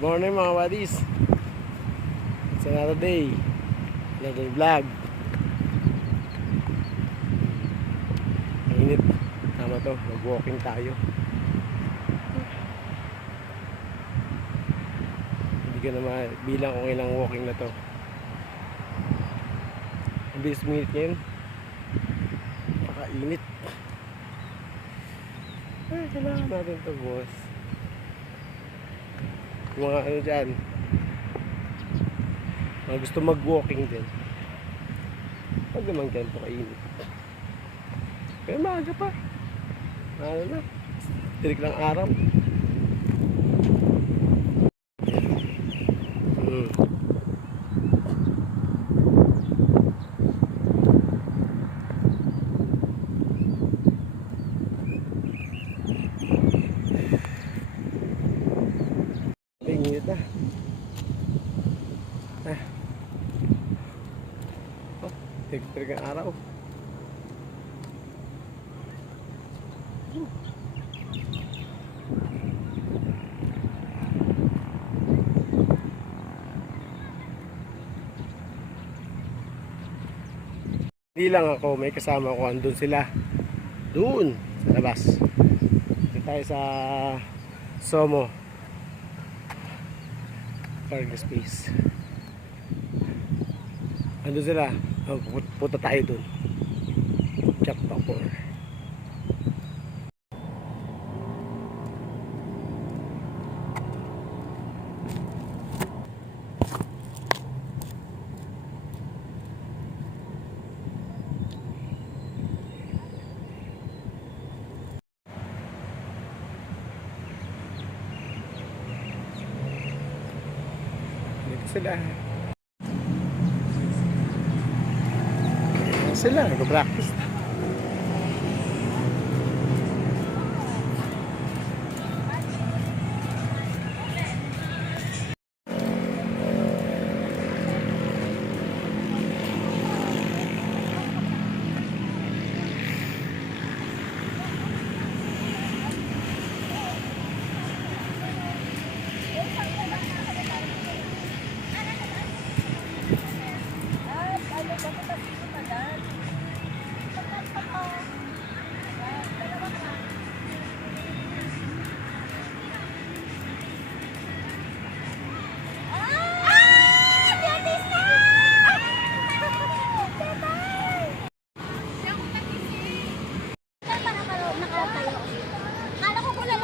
Good morning mga buddies. It's another day, another vlog. Ang init. Tama to, mag-walking tayo. Hindi ko na bilang kung ilang walking na to. Ang bilis minute ngayon. Paka-init. Ay, kailangan natin to, boss. Yung mga ano dyan, mga gusto mag-walking din, huwag naman ganito kainit. Pero maaga pa, ano na, tirik lang araw. Init na. Oh, tirik ang araw. Hindi lang ako, may kasama ko, andun sila. Doon, sa labas. Dito tayo sa Somo parking space. Andun sila. Punta tayo dun. Chapter 4. Sila nag-practice.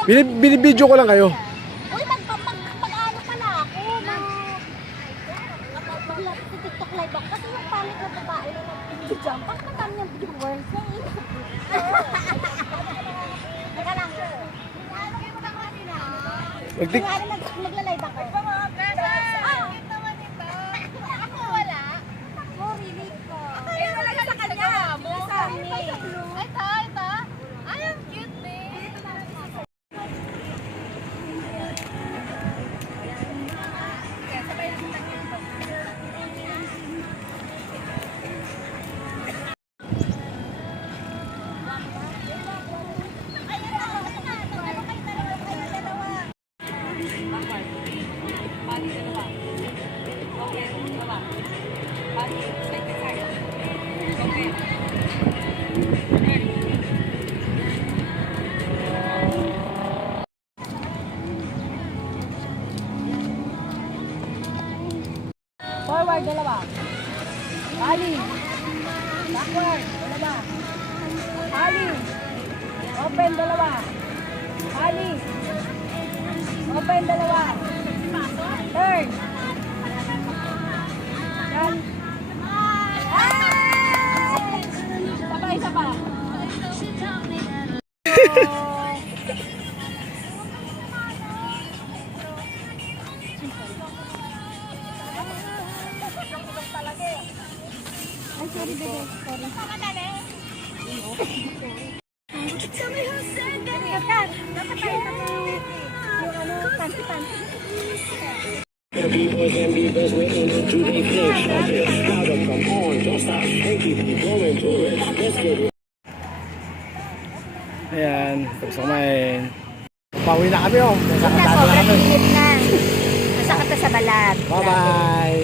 Binibidyo ko lang kayo. Uy, mag-ano pala ako. Mag-TikTok live ako. Kasi yung pangit na babae na nag-jump. Bakit naman yung viewers? Teka lang. Ano kayo magkakawa nila? Magla-live ako. Ako wala. Ako, really ko. Pero talaga sa kanya. Sa amin. Ito. Ay, ang cute eh. Forward, dalawa. Ali. Backward, dalawa. Ali. Open, dalawa. Ali. Open, dalawa. Turn. Yan. Isa pa. Ay, sorry, bebe. Sorry. Dapat tayo na yung ano, panty-panty. The B-boys and B-girls waiting to they finish. How to come on, don't stop, and keep going to it. Let's get it. Ayan, tapos kumain. Pauwi na kami, oh. Sobrang init na. Ingat. Bye-bye.